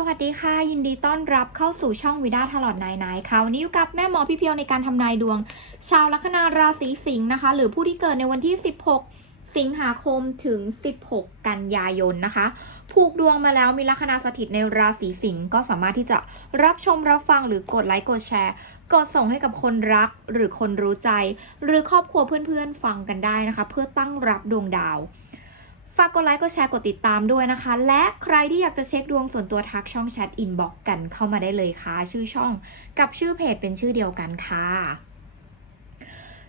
สวัสดีค่ะ ยินดีต้อนรับเข้าสู่ช่องวิดาทลอดนายนายค่ะวันนี้อยู่กับแม่หมอพี่เพียวในการทำนายดวง ชาวลัคนาราศีสิงห์นะคะ หรือผู้ที่เกิดในวันที่ 16 สิงหาคมถึง 16 กันยายนนะคะ ผูกดวงมาแล้วมีลัคนาสถิตในราศีสิงห์ก็สามารถที่จะรับชมรับฟังหรือกดไลค์กดแชร์กดส่งให้กับคนรักหรือคนรู้ใจ หรือครอบครัวเพื่อนๆฟังกันได้นะคะ เพื่อตั้งรับดวงดาว ฝากกดไลค์กดแชร์กดติดตามด้วยนะคะ และใครที่อยากจะเช็คดวงส่วนตัวทักช่องแชทอินบ็อกกันเข้ามาได้เลยค่ะ ชื่อช่องกับชื่อเพจเป็นชื่อเดียวกันค่ะ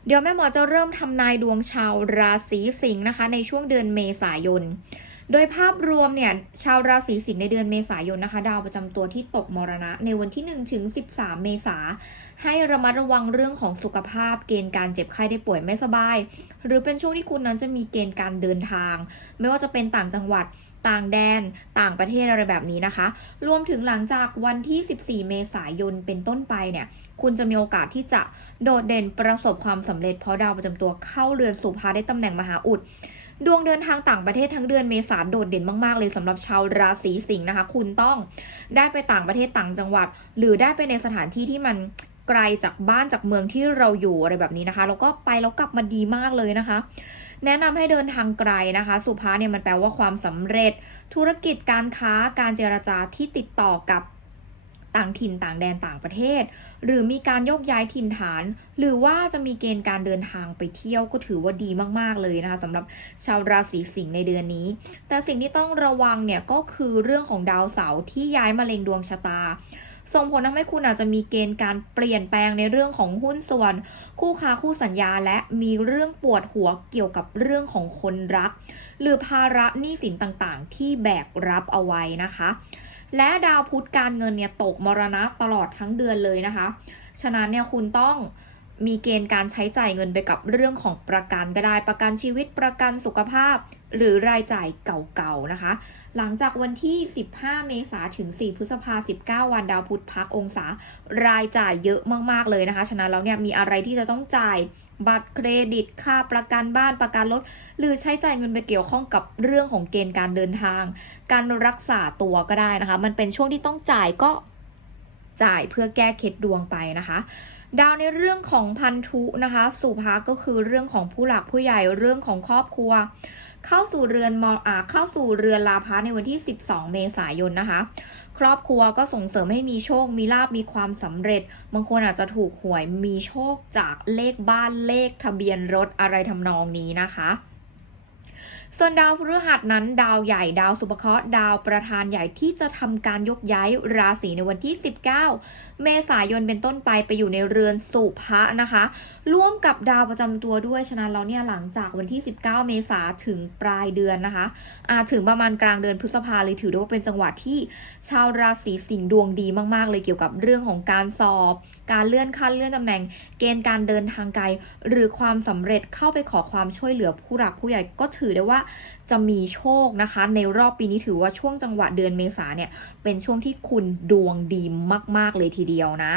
เดี๋ยวแม่หมอจะเริ่มทำนายดวงชาวราศีสิงห์นะคะ ในช่วงเดือนเมษายน โดยภาพรวมเนี่ยชาวราศีสิงห์ในเดือนเมษายนนะคะ ดาวประจำตัวที่ตกมรณะ ในวันที่1ถึง13 เมษาให้ระมัดระวังเรื่องของสุขภาพ เกณฑ์การเจ็บไข้ได้ป่วยไม่สบาย หรือเป็นช่วงที่คุณนั้นจะมีเกณฑ์การเดินทาง ไม่ว่าจะเป็นต่างจังหวัดต่างแดน ต่างประเทศอะไรแบบนี้นะคะ รวมถึงหลังจากวันที่ 14 เมษายนเป็นต้นไปเนี่ย คุณจะมีโอกาสที่จะโดดเด่นประสบความสำเร็จเพราะดาวประจำตัวเข้าเรือนสุภาได้ตำแหน่งมหาอุด ดวงเดินทางต่างประเทศทั้งเดือนเมษาโดดเด่นมากๆ เลยสำหรับชาวราศีสิงห์นะคะ คุณต้องได้ไปต่างประเทศต่างจังหวัด หรือได้ไปในสถานที่ที่มันไกลจากบ้านจากเมืองที่เราอยู่อะไรแบบนี้นะคะ แล้วก็ไปแล้วกลับมาดีมากเลยนะคะ แนะนำให้เดินทางไกลนะคะ สุภาเนี่ยมันแปลว่าความสำเร็จ ธุรกิจการค้าการเจรจาที่ติดต่อกับ ต่างถิ่นต่างแดนต่างประเทศ หรือมีการโยกย้ายถิ่นฐาน หรือว่าจะมีเกณฑ์การเดินทางไปเที่ยวก็ถือว่าดีมากๆเลยนะคะสำหรับชาวราศีสิงห์ในเดือนนี้ แต่สิ่งที่ต้องระวังเนี่ยก็คือเรื่องของดาวเสาร์ที่ย้ายมาเล็งดวงชะตาส่งผลทำให้คุณอาจจะมีเกณฑ์การเปลี่ยนแปลงในเรื่องของหุ้นส่วน คู่ค้าคู่สัญญาและมีเรื่องปวดหัวเกี่ยวกับเรื่องของคนรัก หรือภาระหนี้สินต่างๆ ที่แบกรับเอาไว้นะคะ และดาวพุธการเงินเนี่ยตกมรณะตลอดทั้งเดือนเลยนะคะ ฉะนั้นเนี่ยคุณต้องมีเกณฑ์การใช้จ่ายเงินไปกับเรื่องของประกันก็ได้ประกันชีวิตประกันสุขภาพ หรือรายจ่ายเก่าๆนะคะ หลังจากวันที่ 15 เมษาถึง 4 พฤษภา19 วันดาวพุธพักองศา รายจ่ายเยอะมากๆเลยนะคะ ฉะนั้นแล้วเนี่ยมีอะไรที่จะต้องจ่าย บัตรเครดิตค่าประกันบ้านประกันรถ หรือใช้จ่ายเงินไปเกี่ยวข้องกับเรื่องของเกณฑ์การเดินทาง การรักษาตัวก็ได้นะคะ มันเป็นช่วงที่ต้องจ่ายก็จ่ายเพื่อแก้เคล็ดดวงไปนะคะ ดาวในเรื่องของพันธุนะคะ สุภาก็คือเรื่องของผู้หลักผู้ใหญ่เรื่องของครอบครัว เข้าสู่เรือนมอ่าเข้าสู่เรือนลาพะในวันที่ 12 เมษายนนะคะ ครอบครัวก็ส่งเสริมให้มีโชค มีลาบมีความสำเร็จ บางคนอาจจะถูกหวยมีโชคจากเลขบ้านเลขทะเบียนรถอะไรทำนองนี้นะคะ ส่วนดาวพฤหัสนั้น ดาวใหญ่ดาวสุภเคราะห์ดาวประธานใหญ่ที่จะทำการยกย้ายราศีในวันที่ 19 เมษายนเป็นต้นไปไปอยู่ในเรือนสุภะนะคะ ร่วมกับดาวประจำตัวด้วยฉะนั้นแล้วเนี่ยหลังจากวันที่ 19 เมษาถึงปลายเดือนนะคะอาถึงประมาณกลางเดือนพฤษภาเลยถือได้ว่าเป็นจังหวะที่ชาวราศีสิงห์ดวงดีมาก ๆ เลยเกี่ยวกับเรื่องของการสอบ การเลื่อนขั้นเลื่อนตำแหน่ง เกณฑ์การเดินทางไกล หรือความสำเร็จเข้าไปขอความช่วยเหลือผู้หลักผู้ใหญ่ก็ถือได้ว่าจะมีโชคนะคะ ในรอบปีนี้ถือว่าช่วงจังหวะเดือนเมษาเนี่ย เป็นช่วงที่คุณดวงดีมาก ๆ เลยทีเดียวนะ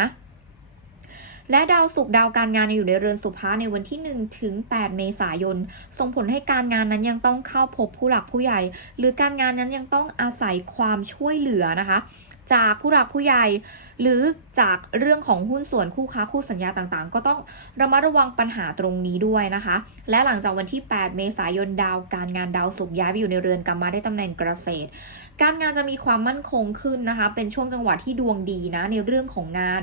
และดาวศุกร์ดาวการงานอยู่ในเรือนสุภาในวันที่1ถึง8เมษายน ส่งผลให้การงานนั้นยังต้องเข้าพบผู้หลักผู้ใหญ่ หรือการงานนั้นยังต้องอาศัยความช่วยเหลือนะคะจากผู้หลักผู้ใหญ่ หรือจากเรื่องของหุ้นส่วนคู่ค้าคู่สัญญาต่างๆ ก็ต้องระมัดระวังปัญหาตรงนี้ด้วยนะคะ และหลังจากวันที่ 8 เมษายนดาวการงานดาวศุกร์ย้ายไปอยู่ในเรือนกรรมมาได้ตำแหน่งเกษตร การงานจะมีความมั่นคงขึ้นนะคะ เป็นช่วงจังหวะที่ดวงดีนะในเรื่องของงาน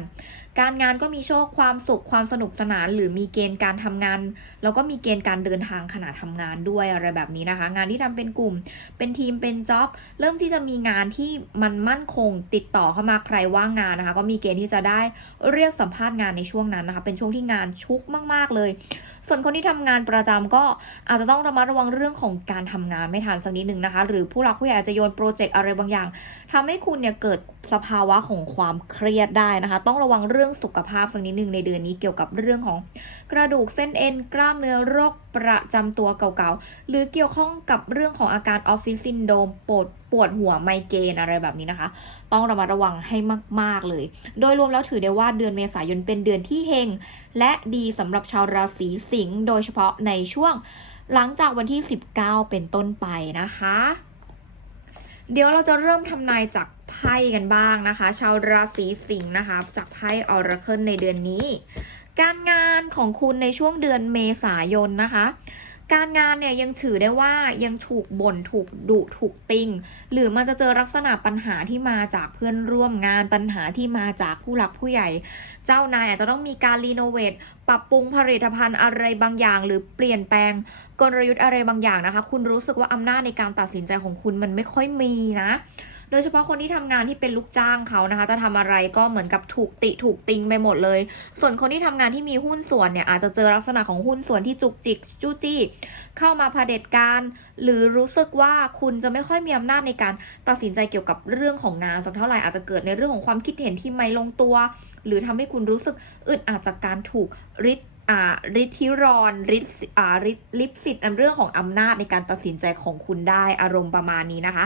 การงานก็มีโชคความสุขความสนุกสนาน หรือมีเกณฑ์การทำงาน แล้วก็มีเกณฑ์การเดินทางขณะทำงานด้วยอะไรแบบนี้นะคะ งานที่ทำเป็นกลุ่ม เป็นทีมเป็นจ็อบเริ่มที่จะมีงานที่มันมั่นคงติดต่อเข้ามาใครว่างงานนะคะ ก็มีเกณฑ์ที่จะได้เรียกสัมภาษณ์งานในช่วงนั้นนะคะ เป็นช่วงที่งานชุกมาก ๆ เลย ส่วนคนที่ทำงานประจำก็อาจจะต้องระมัดระวังเรื่องของการทำงานไม่ทันสักนิดหนึ่งนะคะ หรือผู้หลักผู้ใหญ่อาจจะโยนโปรเจกต์อะไรบางอย่างทำให้คุณเนี่ยเกิดสภาวะของความเครียดได้นะคะ ต้องระวังเรื่องสุขภาพสักนิดหนึ่งในเดือนนี้เกี่ยวกับเรื่องของกระดูกเส้นเอ็นกล้ามเนื้อโรคประจำตัวเก่าๆ หรือเกี่ยวข้องกับเรื่องของอาการออฟฟิศซินโดมปวดปวดหัวไมเกรนอะไรแบบนี้นะคะ ต้องระมัดระวังให้มาก ๆ เลย โดยรวมแล้วถือได้ว่าเดือนเมษายนเป็นเดือนที่เฮง และดีสำหรับชาวราศีสิงห์โดยเฉพาะในช่วงหลังจากวันที่ 19 เป็นต้นไปนะคะ เดี๋ยวเราจะเริ่มทำนายจากไพ่กันบ้างนะคะ ชาวราศีสิงห์นะคะ จากไพ่ออราเคิลในเดือนนี้ การงานของคุณในช่วงเดือนเมษายนนะคะ การงานเนี่ยยังถือได้ว่ายังถูกบ่นถูกดุถูกติง หรือมันจะเจอลักษณะปัญหาที่มาจากเพื่อนร่วมงานปัญหาที่มาจากผู้หลักผู้ใหญ่ เจ้านายอาจจะต้องมีการรีโนเวทปรับปรุงผลิตภัณฑ์อะไรบางอย่าง หรือเปลี่ยนแปลงกลยุทธ์อะไรบางอย่างนะคะ คุณรู้สึกว่าอำนาจในการตัดสินใจของคุณมันไม่ค่อยมีนะ โดยเฉพาะคนที่ทำงานที่เป็นลูกจ้างเขานะคะ จะทำอะไรก็เหมือนกับถูกติถูกติงไปหมดเลย ส่วนคนที่ทำงานที่มีหุ้นส่วนเนี่ยอาจจะเจอลักษณะของหุ้นส่วนที่จุกจิกจู้จี้เข้ามาเผด็จการ หรือรู้สึกว่าคุณจะไม่ค่อยมีอำนาจในการตัดสินใจเกี่ยวกับเรื่องของงานสักเท่าไหร่อาจจะเกิดในเรื่องของความคิดเห็นที่ไม่ลงตัว หรือทำให้คุณรู้สึกอึดอัดจากการถูกริด อ่าริดทิรอนริดอ่าริดลิปสิทธิ์ในเรื่องของอำนาจในการตัดสินใจของคุณได้อารมณ์ประมาณนี้นะคะ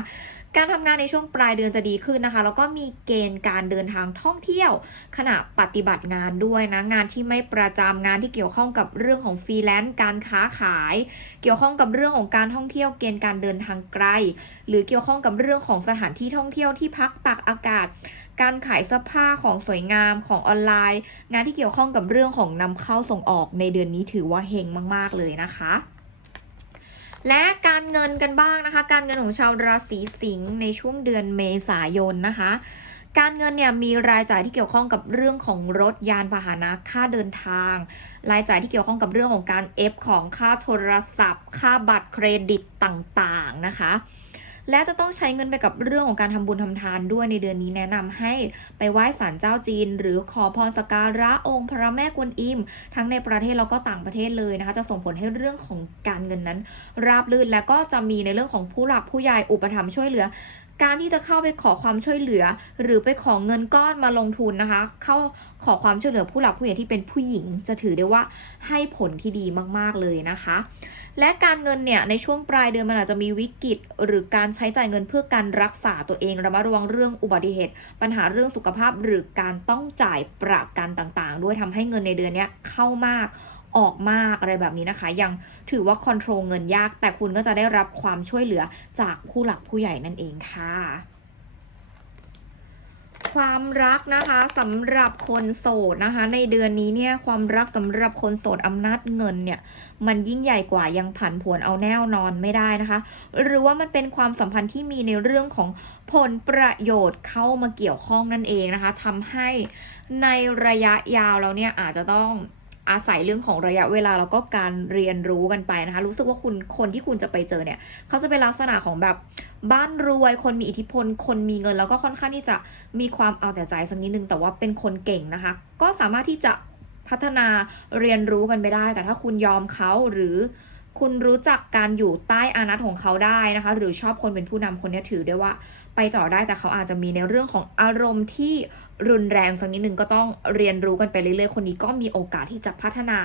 การทำงานในช่วงปลายเดือนจะดีขึ้นนะคะ แล้วก็มีเกณฑ์การเดินทางท่องเที่ยว ขณะปฏิบัติงานด้วยนะ งานที่ไม่ประจำงานที่เกี่ยวข้องกับเรื่องของฟรีแลนซ์การค้าขาย เกี่ยวข้องกับเรื่องของการท่องเที่ยวเกณฑ์การเดินทางไกล หรือเกี่ยวข้องกับเรื่องของสถานที่ท่องเที่ยวที่พักตากอากาศ การขายเสื้อผ้าของสวยงามของออนไลน์ งานที่เกี่ยวข้องกับเรื่องของนำเข้าส่งออกในเดือนนี้ถือว่าเฮงมาก ๆ เลยนะคะและการเงินกันบ้างนะคะ การเงินของชาวราศีสิงห์ในช่วงเดือนเมษายนนะคะ การเงินเนี่ยมีรายจ่ายที่เกี่ยวข้องกับเรื่องของรถยานพาหนะค่าเดินทาง รายจ่ายที่เกี่ยวข้องกับเรื่องของการเอฟของค่าโทรศัพท์ ค่าบัตรเครดิตต่างๆนะคะ และจะต้องใช้เงินไปกับเรื่องของการทำบุญทำทานด้วยในเดือนนี้แนะนำให้ไปไหว้ศาลเจ้าจีน หรือขอพรสกการะองค์พระแม่กวนอิม ทั้งในประเทศแล้วก็ต่างประเทศเลยนะคะ จะส่งผลให้เรื่องของการเงินนั้น ราบรื่นและก็จะมีในเรื่องของผู้หลักผู้ใหญ่อุปถัมภ์ช่วยเหลือ การที่จะเข้าไปขอความช่วยเหลือ หรือไปขอเงินก้อนมาลงทุนนะคะ เข้าขอความช่วยเหลือผู้หลักผู้ใหญ่ที่เป็นผู้หญิง จะถือได้ว่าให้ผลที่ดีมากๆเลยนะคะ และการเงินเนี่ยในช่วงปลายเดือนมันอาจจะมีวิกฤต หรือการใช้จ่ายเงินเพื่อการรักษาตัวเองระมัดระวังเรื่องอุบัติเหตุ ปัญหาเรื่องสุขภาพหรือการต้องจ่ายประกันต่างๆ ด้วยทำให้เงินในเดือนนี้เข้ามาก ออกมากอะไรแบบนี้นะคะ ยังถือว่าคอนโทรลเงินยาก แต่คุณก็จะได้รับความช่วยเหลือจากผู้หลักผู้ใหญ่นั่นเองค่ะความรักนะคะสำหรับคนโสดนะคะ ในเดือนนี้เนี่ยความรักสำหรับคนโสดอำนาจเงินเนี่ย มันยิ่งใหญ่กว่ายังผันผวนเอาแน่นอนไม่ได้นะคะ หรือว่ามันเป็นความสัมพันธ์ที่มีในเรื่องของผลประโยชน์เข้ามาเกี่ยวข้องนั่นเองนะคะทำให้ในระยะยาวเราเนี่ยอาจจะต้อง อาศัยเรื่องของระยะเวลาแล้วก็การเรียนรู้กันไปนะคะ รู้สึกว่าคุณคนที่คุณจะไปเจอเนี่ย เขาจะเป็นลักษณะของแบบบ้านรวย คนมีอิทธิพล คนมีเงินแล้วก็ค่อนข้างที่จะมีความเอาแต่ใจสักนิดนึงแต่ว่าเป็นคนเก่งนะคะ ก็สามารถที่จะพัฒนาเรียนรู้กันไปได้ แต่ถ้าคุณยอมเขาหรือ คุณรู้จักการอยู่ใต้อานัตของเขาได้นะคะ หรือชอบคนเป็นผู้นำคนนี้ถือได้ว่า ไปต่อได้แต่เขาอาจจะมีในเรื่องของอารมณ์ที่รุนแรงสักนิดหนึ่งก็ต้องเรียนรู้กันไปเรื่อยๆ คนนี้ก็มีโอกาสที่จะพัฒนา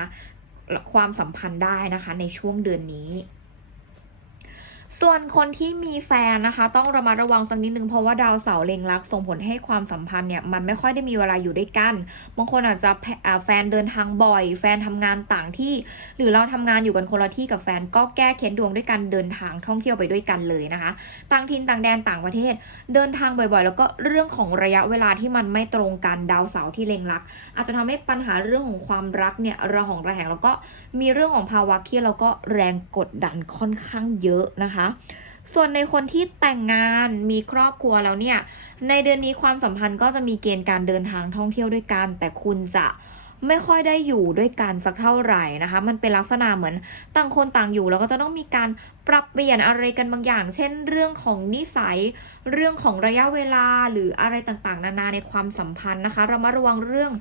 ความสัมพันธ์ได้นะคะในช่วงเดือนนี้ ส่วนคนที่มีแฟนนะคะ ต้องระมัดระวังสักนิดนึงเพราะว่าดาวเสาร์เล็งรักส่งผลให้ความสัมพันธ์เนี่ยมันไม่ค่อยได้มีเวลาอยู่ด้วยกันบางคนอาจจะแฟนเดินทางบ่อย แฟนทำงานต่างที่ หรือเราทำงานอยู่กันคนละที่กับแฟนก็แก้เคล็ดดวงด้วยการเดินทางท่องเที่ยวไปด้วยกันเลยนะคะ ต่างถิ่นต่างแดนต่างประเทศ เดินทางบ่อยๆ แล้วก็เรื่องของระยะเวลาที่มันไม่ตรงกันดาวเสาร์ที่เล็งรัก อาจจะทำให้ปัญหาเรื่องของความรักเนี่ยระหองระแหงแล้วก็มีเรื่องของภาวะเครียดแล้วก็แรงกดดันค่อนข้างเยอะนะคะส่วนในคนที่แต่งงานมีครอบครัวแล้วเนี่ย ในเดือนนี้ความสัมพันธ์ก็จะมีเกณฑ์การเดินทางท่องเที่ยวด้วยกัน แต่คุณจะไม่ค่อยได้อยู่ด้วยกันสักเท่าไหร่นะคะ มันเป็นลักษณะเหมือนต่างคนต่างอยู่แล้วก็จะต้องมีการ ปรับเปลี่ยนอะไรกันบางอย่าง เช่น เรื่องของนิสัย เรื่องของระยะเวลาหรืออะไรต่างๆ นานาในความสัมพันธ์นะคะเรามาระวังเรื่อง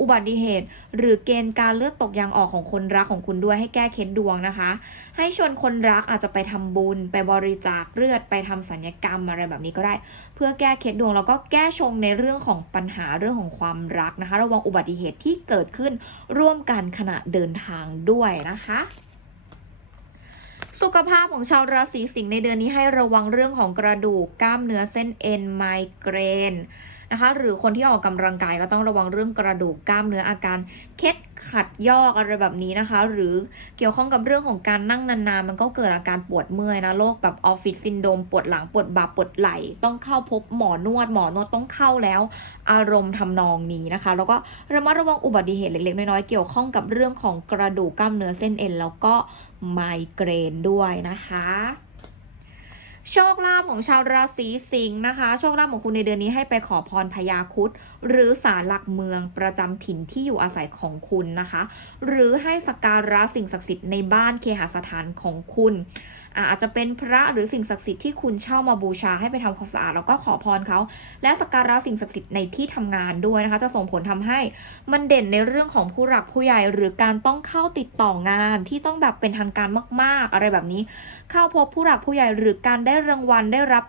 อุบัติเหตุ หรือเกณฑ์การเลือดตกยางออกของคนรักของคุณด้วยให้แก้เคล็ดดวงนะคะ ให้ชวนคนรักอาจจะไปทำบุญ ไปบริจาคเลือดไปทำสัญญกรรมอะไรแบบนี้ก็ได้ เพื่อแก้เคล็ดดวงแล้วก็แก้ชงในเรื่องของปัญหาเรื่องของความรักนะคะ ระวังอุบัติเหตุที่เกิดขึ้นร่วมกันขณะเดินทางด้วยนะคะ สุขภาพของชาวราศีสิงห์ในเดือนนี้ให้ระวังเรื่องของกระดูกกล้ามเนื้อเส้นเอ็นไมเกรน นะคะ หรือคนที่ออกกำลังกายก็ต้องระวังเรื่องกระดูกกล้ามเนื้ออาการเคล็ดขัดยอกอะไรแบบนี้นะคะ หรือเกี่ยวข้องกับเรื่องของการนั่งนานๆ มันก็เกิดอาการปวดเมื่อยนะโรคแบบออฟฟิศซินโดมปวดหลังปวดบ่าปวดไหล่ต้องเข้าพบหมอนวดหมอนวดต้องเข้าแล้ว อารมณ์ทำนองนี้นะคะ แล้วก็ระมัดระวังอุบัติเหตุเล็กๆน้อยๆเกี่ยวข้องกับเรื่องของกระดูกกล้ามเนื้อเส้นเอ็นแล้วก็ไมเกรนด้วยนะคะ โชคลาภของชาวราศีสิงห์นะคะ โชคลาภของคุณในเดือนนี้ให้ไปขอพรพญาครุดหรือศาลหลักเมืองประจำถิ่นที่อยู่อาศัยของคุณนะคะ หรือให้สักการะสิ่งศักดิ์สิทธิ์ในบ้านเคหสถานของคุณอาจจะเป็นพระหรือสิ่งศักดิ์สิทธิ์ที่คุณเช่ามาบูชาให้ไปทำความสะอาดแล้วก็ขอพรเขา และสักการะสิ่งศักดิ์สิทธิ์ในที่ทำงานด้วยนะคะ จะส่งผลทำให้มันเด่นในเรื่องของผู้หลักผู้ใหญ่ หรือการต้องเข้าติดต่องานที่ต้องแบบเป็นทางการมาก ๆ อะไรแบบนี้ เข้าพบผู้หลักผู้ใหญ่หรือการได้ได้รางวัลได้รับ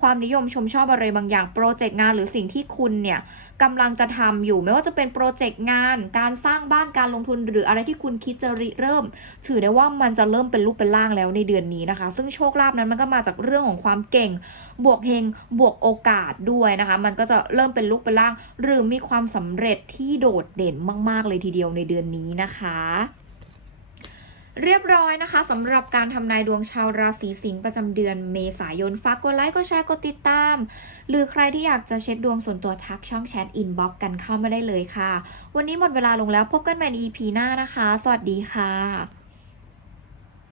ความนิยมชมชอบอะไรบางอย่างโปรเจกต์งานหรือสิ่งที่คุณเนี่ยกำลังจะทำอยู่ ไม่ว่าจะเป็นโปรเจกต์งาน การสร้างบ้านการลงทุนหรืออะไรที่คุณคิดจะริเริ่ม ถือได้ว่ามันจะเริ่มเป็นรูปเป็นร่างแล้วในเดือนนี้นะคะ ซึ่งโชคลาภนั้นมันก็มาจากเรื่องของความเก่ง บวกเฮงบวกโอกาสด้วยนะคะ มันก็จะเริ่มเป็นรูปเป็นร่าง หรือมีความสำเร็จที่โดดเด่นมาก ๆ เลยทีเดียวในเดือนนี้นะคะ เรียบร้อยนะคะสำหรับการทำนายดวงชาวราศีสิงห์ประจำเดือนเมษายน ฝากกดไลค์กดแชร์กดติดตาม หรือใครที่อยากจะเช็คดวงส่วนตัวทักช่องแชทอินบ็อกกันเข้ามาได้เลยค่ะ วันนี้หมดเวลาลงแล้วพบกันใหม่ใน EP หน้านะคะ สวัสดีค่ะ